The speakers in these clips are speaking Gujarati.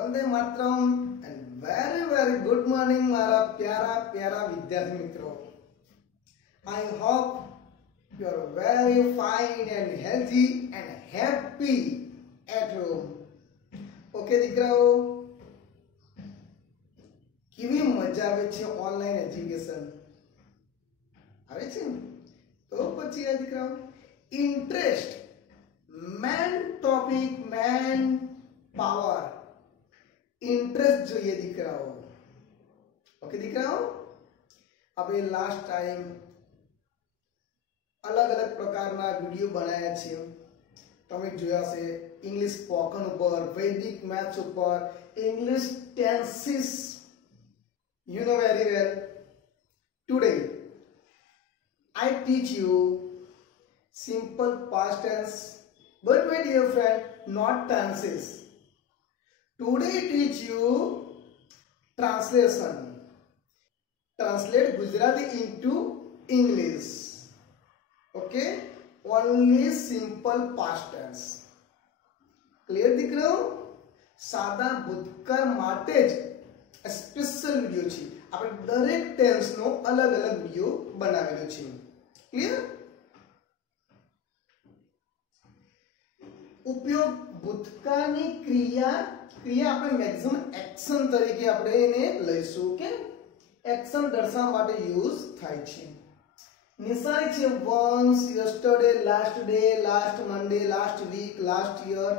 Vande Mataram and very very good morning मारा प्यारा प्यारा विद्यार्थी मित्रों। I hope you are very fine and healthy and happy at home. Okay दीकराओ, केवी मजा आवे छे ऑनलाइन एज्युकेशन? आवे छे तो પછી આ દીકરાઓ interest man topic man power interest જોઈએ દીકરાઓ। ओके દીકરાઓ, આપણે લાસ્ટ ટાઈમ अलग अलग प्रकारना वीडियो बनाया छे। તમે જોયા છે इंग्लिश स्पोकन ઉપર, વૈદિક મેથ્સ ઉપર, English tenses, you know very well. Today I teach you simple past tense, but my dear friend, not tenses. Today I teach you translation. Translate Gujarati into English. Okay? Only simple past tense. Clear દીકરાઓ? સાદા ભૂતકાળ માટે જ સ્પેશિયલ વિડિયો છે। આપણે દરેક ટેન્સ નો અલગ અલગ વિડિયો બનાવેલો છે। ક્લિયર? उपयोग भूतकाळની ક્રિયા આપણે મેક્સિમમ એક્શન તરીકે આપણે એને લઈશું કે એક્શન દર્શાવવા માટે યુઝ થાય છે। નિસારી છે once, yesterday, last day, last Monday, last week, last year,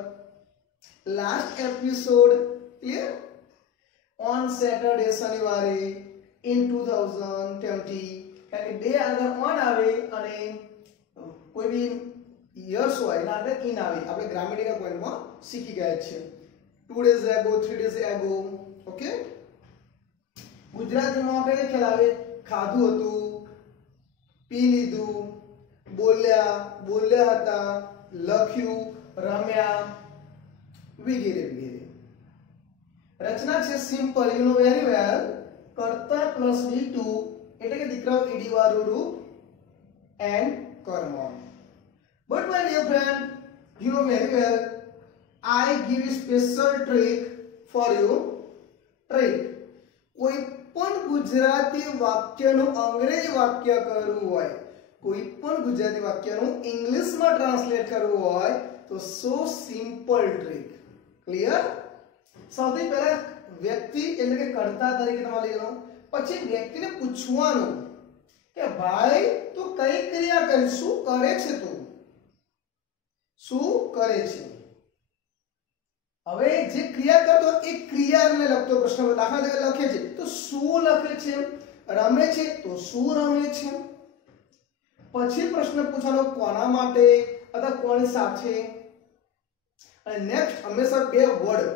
last episode. Clear? On Saturday, શનિવારે, in 2020, કારણ કે બે આગળ on આવે અને કોઈ બી years હોય એના આગળ in આવે। આપણે ગ્રામેટિકલ પોઈન્ટમાં શીખી ગયા છે। 2 days ago, 3 days ago. Okay, ગુજરાતીમાં આપણે ખ્યાલ આવે ખાધું હતું, પી લીધું, બોલ્યા, બોલ્યા હતા, લખ્યું, રમ્યા વગેરે વગેરે। रचना છે સિમ્પલ, યુ નો વેરી વેલ, કર્તા પ્લસ V2 એટલે કે દીકરાઓ ઈડી વાળું રૂપ એન્ડ કર્મ। But my dear friend, you know very well, I give you special trick for you. Trick, કોઈ પણ ગુજરાતી વાક્યનું અંગ્રેજી વાક્ય કરવું હોય, કોઈ પણ ગુજરાતી વાક્યનું ઇંગ્લિશમાં ટ્રાન્સલેટ કરવું હોય તો સો સિમ્પલ ટ્રીક। ક્લિયર? સૌથી પહેલા વ્યક્તિ એટલે કે કર્તા તરીકે તમારે લઈ લો, પછી વ્યક્તિને પૂછવાનું કે ભાઈ તું કઈ ક્રિયા કરી, શું કરે છે, તું શું કરે છે। હવે જે ક્રિયા કરતો એ ક્રિયાને લગતો પ્રશ્ન દાખલા તરીકે લખે છે તો શું લખે છે, રમે છે તો શું રમે છે। પછી પ્રશ્ન પૂછવાનો કોના માટે અથવા કોની સાથે। અને નેક્સ્ટ હંમેશા બે વર્ડ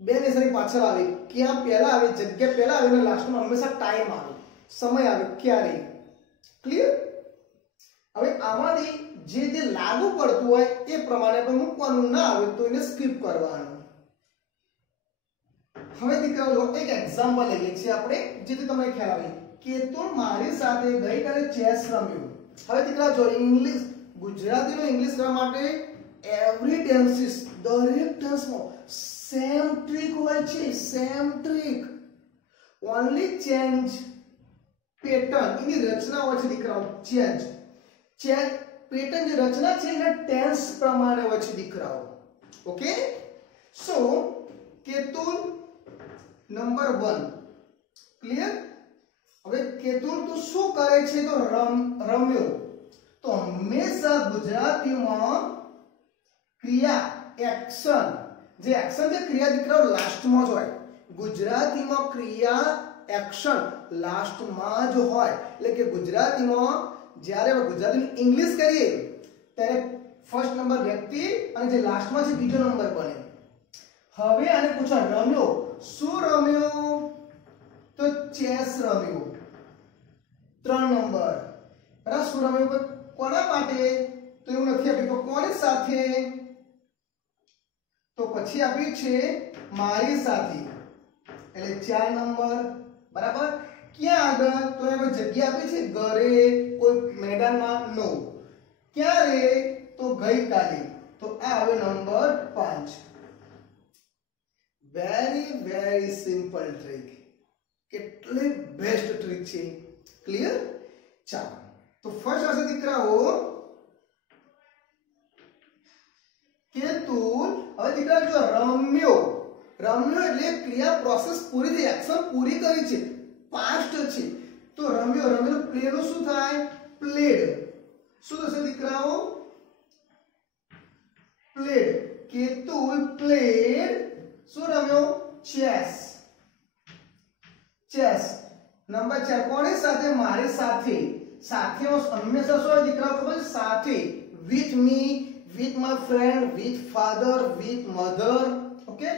બે નિશાની પાછળ આવે, ક્યાં પહેલા આવે, જગ્યા પહેલા આવે અને લાસ્ટમાં હંમેશા ટાઈમ આવે, સમય આવે, ક્યારે। ક્લિયર? હવે આમાંથી જે જે લાગુ પડતું હોય એ પ્રમાણે આપણે મૂકવાનું, ના આવે તો એને સ્કીપ કરવાનું। હવે દીકરાઓ એક એક્ઝામ્પલ લઈએ છીએ આપણે, જેથી તમને ખ્યાલ આવે કે તું મારી સાથે ગઈકાલે ચેસ રમ્યો। હવે દીકરા જો ઇંગ્લિશ ગુજરાતીનો ઇંગ્લિશ કરવા માટે એવરી ટેન્સીસ દરેક ટેન્સમાં સેમ ટ્રીક હોય છે, same trick, only change pattern, એની રચના હોય છે દીકરાઓ। ચેન્જ ચેન્જ પેટર્ન જે રચના છે એના ટેન્સ પ્રમાણે હોય છે દીકરાઓ। ઓકે, સો કેતુલ નંબર 1। ક્લિયર? હવે કેતુલ તું શું કરે છે તો રમ્યો, તો હંમેશા ગુજરાતીમાં ક્રિયા એક્શન, જે એક્શન જે ક્રિયા દીકરાઓ લાસ્ટમાં જ હોય, ગુજરાતીમાં ક્રિયા એક્શન લાસ્ટમાં જ હોય। એટલે કે ગુજરાતીમાં જ્યારે ગુજરાતીનું ઇંગ્લિશ કરીએ ત્યારે ફર્સ્ટ નંબર વ્યક્તિ અને જે લાસ્ટમાં છે બીજો નંબર બને। હવે આને પૂછો રમ્યો, શું રમ્યો તો ચેસ રમ્યો, 3 નંબર। બરાબર, શું રમ્યો કોના માટે તો એવું નથી આપ્યું, કોની સાથે તો પછી આપ્યું છે મારી સાથે, એટલે 4 નંબર। બરાબર, ક્યાં આગળ તો એ જગ્યા આપી છે ઘરે, કોઈ મેદાનમાં, નો, ક્યારે તો ગઈકાલે, તો આ આવે નંબર 5। વેરી સિમ્પલ ટ્રીક, કેટલી બેસ્ટ ટ્રીક છે. ક્લિયર? ચાલો તો ફર્સ્ટ આવશે દીકરાઓ કેતુલ. હવે દીકરા જો રમ્યો, રમ્યો એટલે ક્રિયા પ્રોસેસ પૂરી થઈ, એક્શન પૂરી કરી છે, પાસ્ટ છે. તો રમ્યો, રમેલું પ્લે નું શું થાય? પ્લેડ. શું થશે દીકરાઓ? પ્લેડ. કેતુલ પ્લેડ શું રમ્યો? ચેસ. ચેસ. નંબર 4 કોની સાથે? મારી સાથે. સાથે હંમેશા શું હોય દીકરાઓ ખબર છે? સાથે. With me, with my friend, with father, with mother, okay,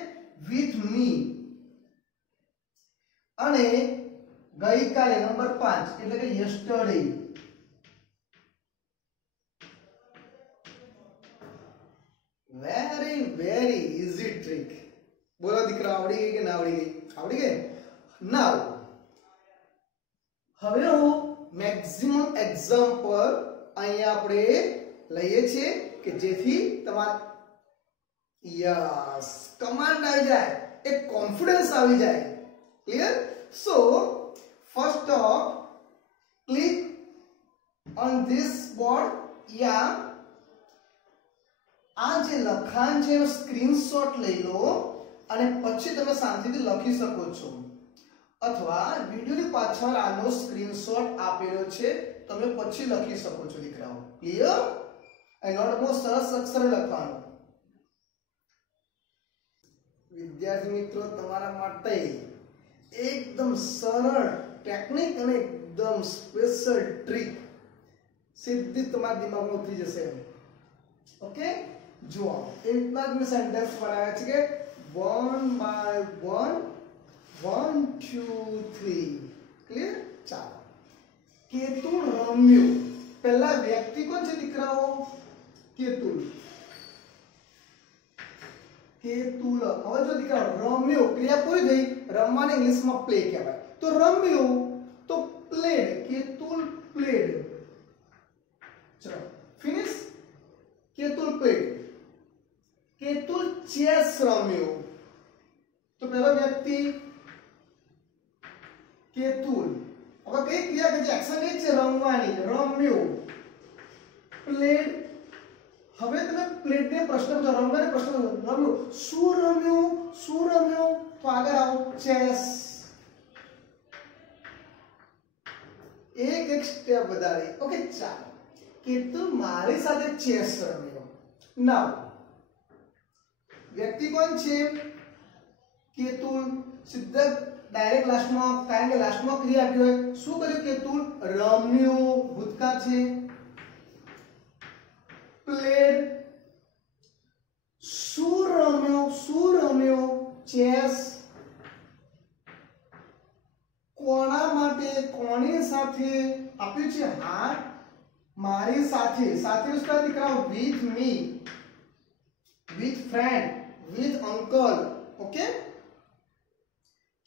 with me. અને ગઈકાલે નંબર 5 એટલે કે yesterday. very easy trick. બોલો દીકરા, આવડી ગઈ કે ના આવડી ગઈ? આવડી ગઈ. નાઉ હવે હું મેક્સિમમ એક્ઝામ્પલ અહીંયા આપણે લઈએ છીએ કે જેથી તમારે યસ કમાન્ડ આવી જાય, એક કોન્ફિડન્સ આવી જાય. Clear? So first of click on this board. Yeah આ જે લખાણ છે એનો સ્ક્રીનશોટ લઈ લો અને પછી તમે શાંતિથી લખી શકો છો, અથવા વિડિયોની પાછળ આનો સ્ક્રીનશોટ આપેલો છે, તમે પછી લખી શકો છો દીકરાઓ. ક્લિયર? આ નોટમાં સરસ અક્ષરે લખવાનું. વિદ્યાર્થી મિત્રો, તમારા માટે એકદમ સરળ ટેકનિક અને એકદમ સ્પેશિયલ ટ્રીક સીધી તમારા દિમાગમાં ઉતરી જશે. ઓકે, જુઓ એક રીતના જ મેં સેન્ટેન્સ બનાવ્યા છે કે 1 by 1 1 2 3. ક્લિયર? ચાલો. કેતુલ રમ્યો. પહેલા વ્યક્તિ કોણ છે દીકરાઓ? કેતુલ. કેતુલ. હવે જો દીકરાઓ રમ્યો ક્રિયા પૂરી થઈ, રમવાને ઇંગ્લિશમાં પ્લે કહેવાય. તો રમ્યો તો પ્લેડ. કેતુલ પ્લેડ. ચલો finish. Ketul played. Ketul chess રમ્યો. તો પહેલો વ્યક્તિ કેતુલ. હવે કઈ ક્રિયા કે જે એક્શન એ છે રમવાની, રમ્યો. પ્લેડ. હવે તમે પ્લેડ ને પ્રશ્ન પૂછો, રમવાને પ્રશ્ન પૂછો, રમ્યો. શું રમ્યો? શું રમ્યો? તો આગળ આવો ચેસ. એક સ્ટેપ વધારે. ઓકે, ચાલો. કેતુલ મારી સાથે ચેસ રમ્યો. નાઉ વ્યક્તિ કોણ છે? કેતુલ. સીધા ડાયરેક્ટ લાસ્ટમાં, કારણ કે લાસ્ટમાં ક્રિયા આપી હોય. શું કર્યું કેતુલ? રમ્યો. ભૂતકાળ છે. પ્લેડ. શું રમ્યો? શું રમ્યો? ચેસ. કોના માટે? કોની સાથે આપ્યું છે? હા, મારી સાથે. સાથે ઉસકા દીકરા with me, with friend, with uncle. Okay.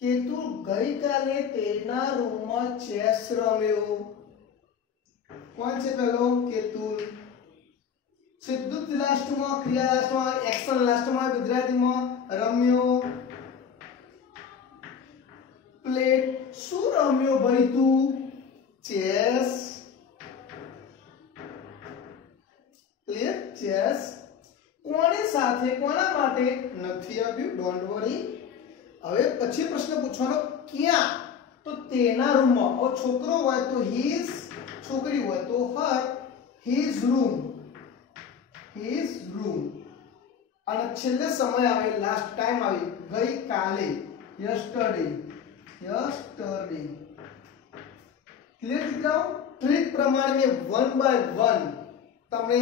Ketul ગઈકાલે તેના રૂમમાં ચેસ રમ્યો. કોણ છે પેલો? કેતુલ. સીધું લાસ્ટમાં ક્રિયા, લાસ્ટમાં એક્શન, લાસ્ટમાં ગુજરાતીમાં રમ્યો. પ્લેડ. શું રમ્યો ભાઈ તું? ચેસ. ક્લિયર? ચેસ. કોની સાથે? કોના માટે? નથી આપ્યું, ડોન્ટ વરી. હવે પછી પ્રશ્ન પૂછવાનો ક્યાં? તો તેના રૂમમાં. ઓ છોકરો હોય તો હિઝ, છોકરી હોય તો her. His room, his room. અને છેલ્લે સમય આવે, લાસ્ટ ટાઈમ આવે, ગઈકાલે, યસ્ટરડે, યસ્ટરડે. ક્લિયર દીકરાઓ? ટ્રીક પ્રમાણે 1 by 1 તમને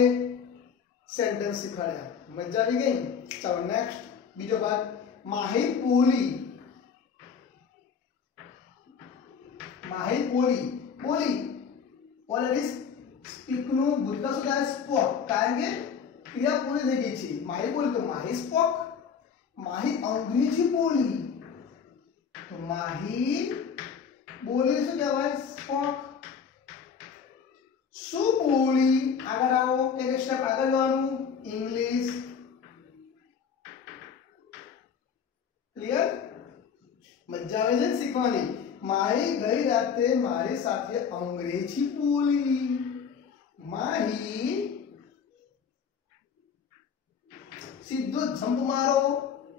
સેન્ટેન્સ શીખવાડ્યા. મજા આવી ગઈ? ચાલો નેક્સ્ટ બીજો ભાગ. માહી બોલી. માહી બોલી. બોલી ઓલરેડી સ્પીક નું ભૂતકાળ શું થાય? સ્પોક. કારણ કે ક્રિયા પૂરી થઈ ગઈ છે. માહી બોલી તો માહી સ્પોક. માહી અંગ્રેજી બોલી તો માહી બોલી શું કહેવાય? સ્પોક. શું બોલી? આગળ આવો, એક સ્ટેપ આગળ જવાનું. ઇંગ્લિશ. કન્વર્ઝન શીખવાની. માહી ગઈ રાતે મારી સાથે અંગ્રેજી બોલી. માહી સીધો જમ્પ મારો,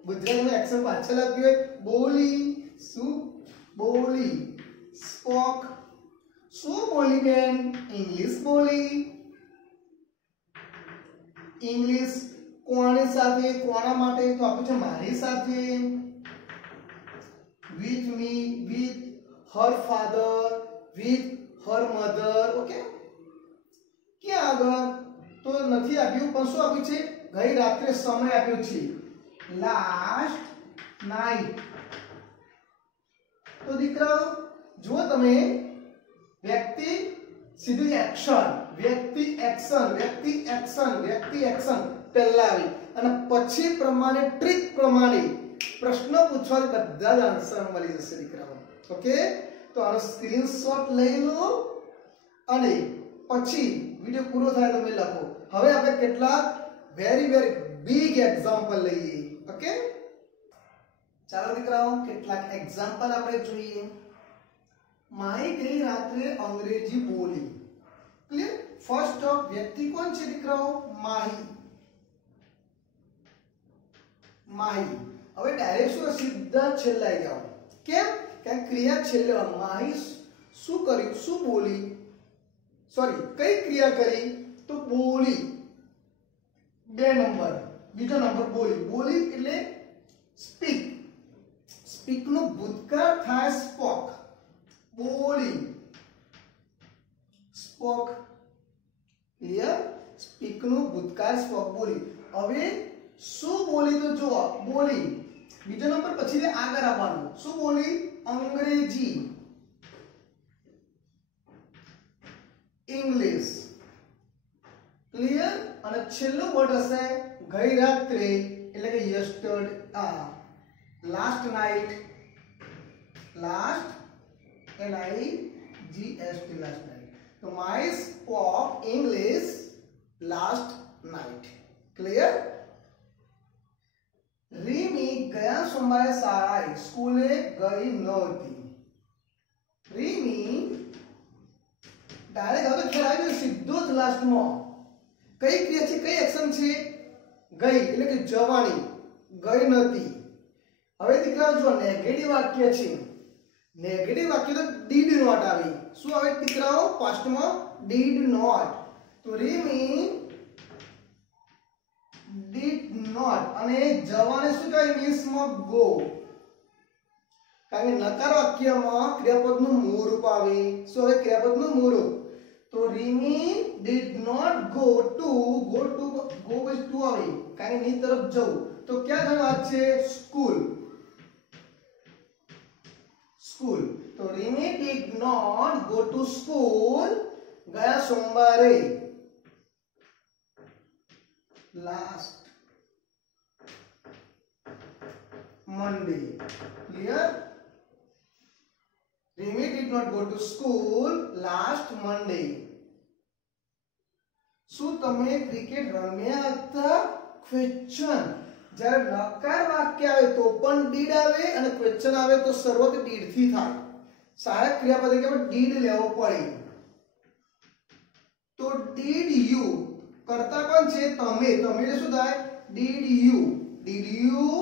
ગુજરાતીમાં એક્શન પાછળ આપ્યું હોય. બોલી, શું બોલી? સ્પોક. શું બોલી બેન? ઇંગ્લિશ બોલી. ઇંગ્લિશ કોની સાથે, કોના માટે? તો આપ્યું છે મારી સાથે. with me, with her father, with her mother. Okay, ક્યાં આગળ તો નથી આપ્યું, પણ શું આપ્યું છે? ગઈ રાત્રે સમય આપ્યો છે, લાસ્ટ નાઈટ. તો દીકરાઓ જો તમે વ્યક્તિ સીધું એક્શન, વ્યક્તિ એક્શન, વ્યક્તિ એક્શન, વ્યક્તિ એક્શન પહેલા આવી અને પછી પ્રમાણે ટ્રીક પ્રમાણે પ્રશ્ન પૂછવાથી બધા જ આન્સર મળી જશે દીકરાઓ. ઓકે, તો આનો સ્ક્રીનશોટ લઈ લો અને પછી વિડિયો પૂરો થાય તો તમે લખો. હવે આપણે કેટલાક વેરી બિગ એક્ઝામ્પલ લઈએ. ઓકે, ચાલો દીકરાઓ કેટલાક એક્ઝામ્પલ આપણે જોઈએ. માહી ગઈ રાત્રે અંગ્રેજી બોલી. ક્લિયર? ફર્સ્ટ વ્યક્તિ કોણ છે દીકરાઓ? માહી. માહી. હવે ડાયરેક્ટ શું સીધા છેલ્લે આવી જાઓ. કેમ? કારણ ક્રિયા છેલ્લે. માહી શું કર્યું? શું બોલી? સોરી, કઈ ક્રિયા કરી? તો બોલી. 2 નંબર. બીજો નંબર બોલી. બોલી એટલે સ્પીક. સ્પીક નો ભૂતકાળ થાય સ્પોક. બોલી, સ્પોક. ક્લિયર? સ્પીક નું ભૂતકાળ સ્પોક, બોલી. હવે શું બોલી? તો જો બોલી. બીજો નંબર પછી આગળ આવવાનું. શું બોલી? અંગ્રેજી, ઇંગ્લિશ. ક્લિયર? અને છેલ્લું વર્ડ હશે ગઈ રાત્રે એટલે કે yesterday, last night. Last LIGST, last night. તો my spoke English last night. Clear? Remy ગયા સોમવારે શાળાએ સ્કૂલે ગઈ નહોતી. રીમી ડાયરેક્ટ હવે ખ્યાલ આવ્યો સીધો જ લાસ્ટમાં. કઈ ક્રિયા છે? કઈ એક્શન છે? ગઈ એટલે કે જવાની. ગઈ નથી. હવે દીકરાઓ જો નેગેટિવ વાક્ય છે. નેગેટિવ વાક્ય તો ડીડ નોટ આવી. શું આવે દીકરાઓ? પાસ્ટમાં ડીડ નોટ. તો રીમી ડીડ નોટ. અને જવાને શું કહેવાય ઇંગ્લિશમાં? ગો. કારણ કે નકાર વાક્યમાં ક્રિયાપદનું મૂળ રૂપ આવે. શું આવે? ક્રિયાપદનું મૂળ રૂપ. તો Remy did not go to. Go પછી ટુ આવે કારણ કે ની તરફ જવું. તો ક્યાં જવાનું વાત છે? સ્કૂલ. સ્કૂલ. તો Remy did not go to school ગયા સોમવારે. Last Monday. Clear? Remy did not go to school last Monday. શું તમે ક્રિકેટ રમ્યા હતા? ક્વેશ્ચન. જ્યારે નકાર વાક્ય આવે તો પણ ડીડ આવે અને ક્વેશ્ચન આવે તો શરૂઆત ડીડ થી થાય. સહાયક ક્રિયાપદ કે ડીડ લેવો પડે. તો ડીડ યુ કરતા કોણ છે? તમે. તમે એટલે શું થાય? Did you. ડીડ યુ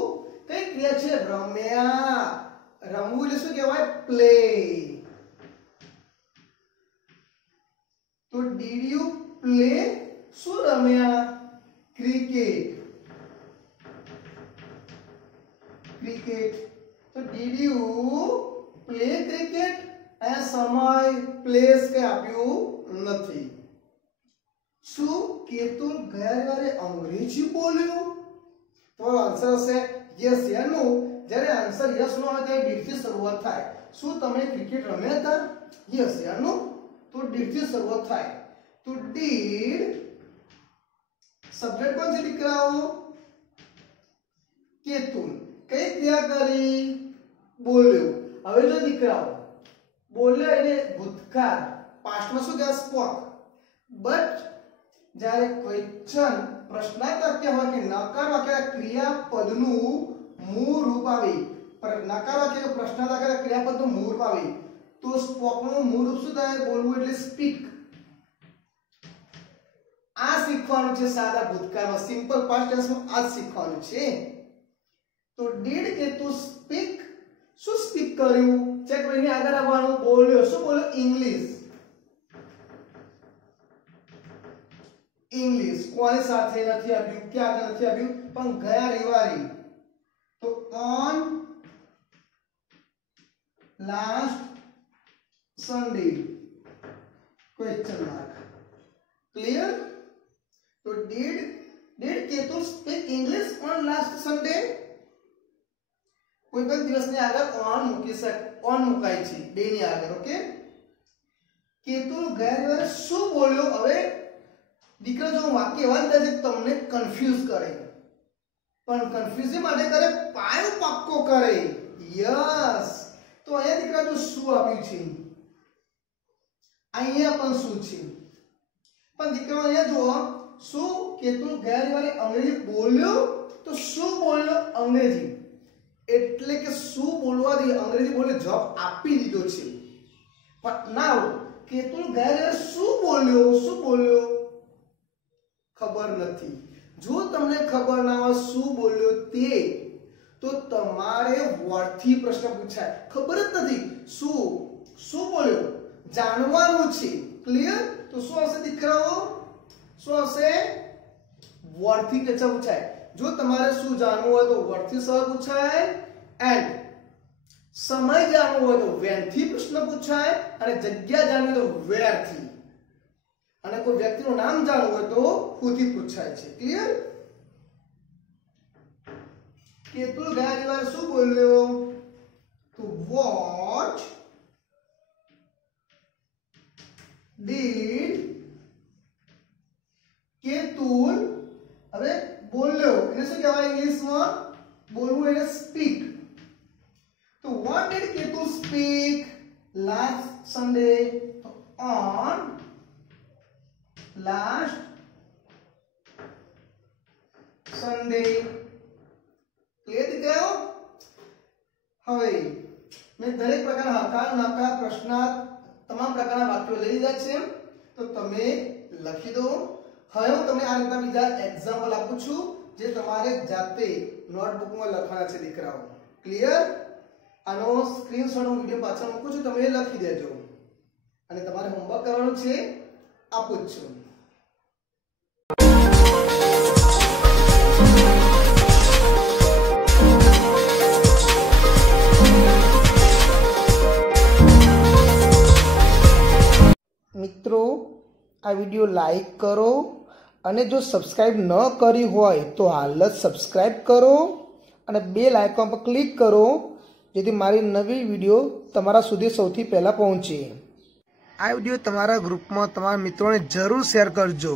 કઈ ક્રિયા છે? રમ્યા. રમવું એટલે શું કહેવાય? પ્લે. તો ડીડ યુ પ્લે? શું રમ્યા? ક્રિકેટ. ક્રિકેટ. તો ડીડ યુ પ્લે ક્રિકેટ? આ સમય પ્લેસ કે આપ્યું નથી. શું કેતુલ ગયા રવિવારે અંગ્રેજી બોલ્યો? તો આન્સર હશે યસ યા નો. જ્યારે આન્સર યસ નો આવે ત્યારે ડીડ થી શરૂઆત થાય. શું તમે ક્રિકેટ રમ્યા હતા? યસ યા નો. તો ડીડ થી શરૂઆત થાય. તો ડીડ સબ્જેક્ટ કોણ છે દીકરાઓ? કેતુલ. કઈ ક્રિયા કરી? બોલ્યો. હવે જો દીકરાઓ બોલ્યો એટલે ભૂતકાળ. પાસ્ટમાં શું કહેવાય? સ્પોક. બટ જ્યારે ક્વેશ્ચન પ્રશ્નાર્થ વાક્ય હોય કે નકાર વાક્ય ક્રિયાપદનું મૂળ રૂપ આવે નકારવાચક પ્રશ્નાર્થક ક્રિયાપદનું મૂળ રૂપ આવે તો સ્પોકનું મૂળ રૂપ શું થાય? બોલવું એટલે સ્પીક. આ શીખવાનું છે સાદા ભૂતકાળમાં, સિમ્પલ પાસ્ટ ટેન્સમાં આ શીખવાનું છે. તો ડીડ કેતુ સ્પીક, શું સ્પીક કર્યું? ચેક કરીને આગળ આવવાનું. બોલ્યો, શું બોલ્યો? ઇંગ્લિશ. ઇંગ્લિશ કોની સાથે નથી આપ્યું, ક્યાં આગળ નથી આપ્યું, પણ ગયા રવિવારે. તો on last Sunday question mark. Clear? તો did Ketu speak English on last Sunday? કોઈ પણ દિવસની આગળ ઓન મૂકી શક, ઓન મુકાય છે ડે ની આગળ. ઓકે, કેતુ ગયા રવિવારે શું બોલ્યો? હવે દીકરા જો વાક્ય એવા રીતે છે તમને કન્ફ્યુઝ કરે, પણ કન્ફ્યુઝન માટે કરે પાયો પાક્કો કરે. યસ. તો અહીંયા દીકરા જો શું આપ્યું છે, અહીંયા પણ શું છે, પણ દીકરા અહીંયા જો શું કેતુ ગયા રવિવારે અંગ્રેજી બોલ્યો, તો શું બોલ્યો? અંગ્રેજી. એટલે કે શું બોલવાથી અંગ્રેજી બોલે જવાબ આપી દીધો છે. પણ નાઉ કેતુ ગયા રવિવારે શું બોલ્યો, શું બોલ્યો ખબર નથી. જો તમને ખબર ના હોય શું બોલ્યો તે, તો તમારે વર્ડથી પ્રશ્ન પૂછાય. ખબર જ નથી શું બોલ્યો, જાણવાનું છે. ક્લિયર? તો શું આવશે દીકરાઓ? શું આવશે? વર્ડથી પ્રશ્ન પૂછાય. જો તમારે શું જાણવું હોય તો વર્ડથી સવાલ પૂછાય, એન્ડ સમય જાણવું હોય તો when થી પ્રશ્ન પૂછાય, અને જગ્યા જાણવી તો where થી, અને કોઈ વ્યક્તિનું નામ જાણવું હોય તો who થી પૂછાય છે. ક્લિયર? કેતુ ગયા રવિવારે શું બોલ્યો? તો what did કેતુલ, હવે બોલ્યો એને શું કહેવાય ઇંગ્લિશમાં? બોલવું એટલે સ્પીક. તો what did Ketul speak last Sunday? on last Sunday. Clear દીકરાઓ? હવે મેં દરેક પ્રકારના હકાર, નકાર, પ્રશ્નાર્થ તમામ પ્રકારના વાક્યો લઈ લીધા છે, તો તમે લખી દો. હવે હું તમને આ રીતના બીજા એક્ઝામ્પલ આપું છું જે તમારે જાતે નોટબુકમાં લખવાના છે દીકરાઓ. ક્લિયર? આનો સ્ક્રીનશોટ હું વિડિયો પાછળ મૂકું છું, તમે લખી દેજો. અને તમારે હોમવર્ક કરવાનું છે, આપું જ છું. મિત્રો, આ વિડિયો લાઈક કરો, અને જો સબસ્ક્રાઇબ ન કરી હોય તો હાલ જ સબસ્ક્રાઇબ કરો અને બેલ આઇકોન પર ક્લિક કરો, જેથી મારી નવી વિડિયો તમારા સુધી સૌથી પહેલા પહોંચે. આ વિડિયો તમારા ગ્રુપમાં તમારા મિત્રોને જરૂર શેર કરજો.